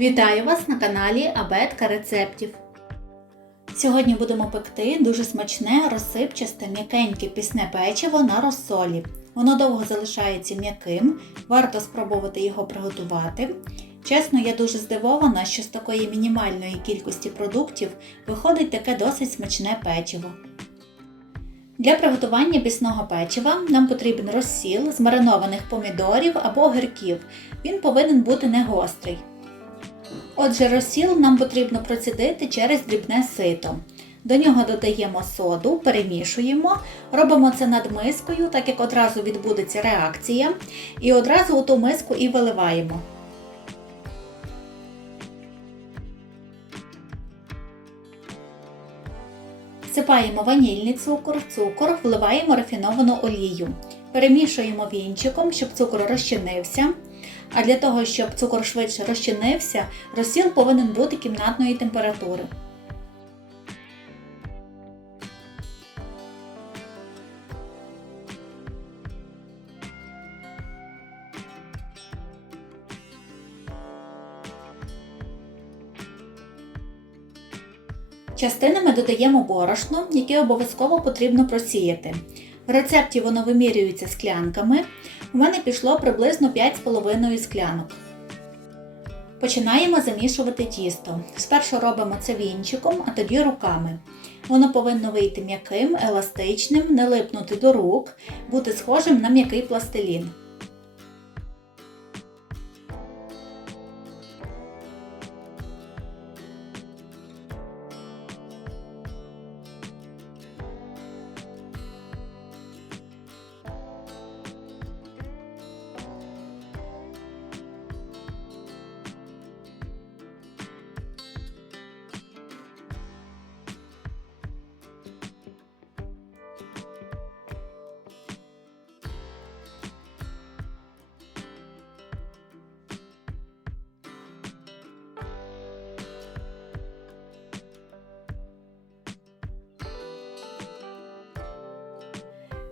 Вітаю вас на каналі Абетка рецептів. Сьогодні будемо пекти дуже смачне, розсипчасте, м'якеньке пісне печиво на розсолі. Воно довго залишається м'яким, варто спробувати його приготувати. Чесно, я дуже здивована, що з такої мінімальної кількості продуктів виходить таке досить смачне печиво. Для приготування пісного печива нам потрібен розсіл з маринованих помідорів або огірків. Він повинен бути не гострий. Отже, розсіл нам потрібно процідити через дрібне сито. До нього додаємо соду, перемішуємо, робимо це над мискою, так як одразу відбудеться реакція, і одразу у ту миску і виливаємо. Всипаємо ванільний цукор, цукор, вливаємо рафіновану олію. Перемішуємо вінчиком, щоб цукор розчинився. А для того, щоб цукор швидше розчинився, розсіл повинен бути кімнатної температури. Частинами додаємо борошно, яке обов'язково потрібно просіяти. В рецепті воно вимірюється склянками. У мене пішло приблизно 5,5 склянок. Починаємо замішувати тісто. Спершу робимо це вінчиком, а тоді руками. Воно повинно вийти м'яким, еластичним, не липнути до рук, бути схожим на м'який пластилін.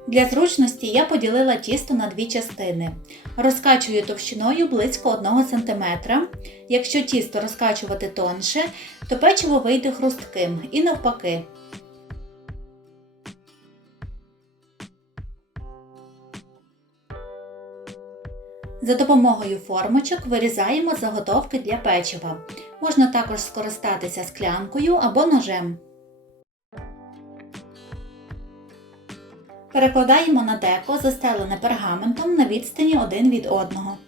Для зручності я поділила тісто на дві частини. Розкачую товщиною близько 1 см. Якщо тісто розкачувати тонше, то печиво вийде хрустким і навпаки. За допомогою формочок вирізаємо заготовки для печива. Можна також скористатися склянкою або ножем. Перекладаємо на деко, застелене пергаментом на відстані один від одного.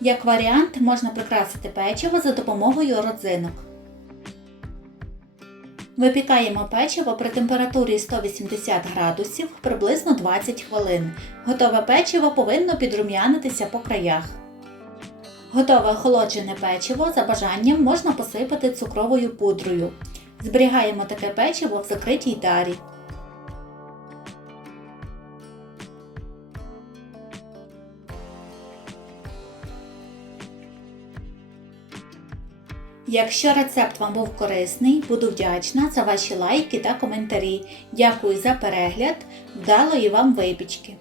Як варіант, можна прикрасити печиво за допомогою родзинок. Випікаємо печиво при температурі 180 градусів приблизно 20 хвилин. Готове печиво повинно підрум'янитися по краях. Готове охолоджене печиво за бажанням можна посипати цукровою пудрою. Зберігаємо таке печиво в закритій тарі. Якщо рецепт вам був корисний, буду вдячна за ваші лайки та коментарі. Дякую за перегляд, вдалої вам випічки!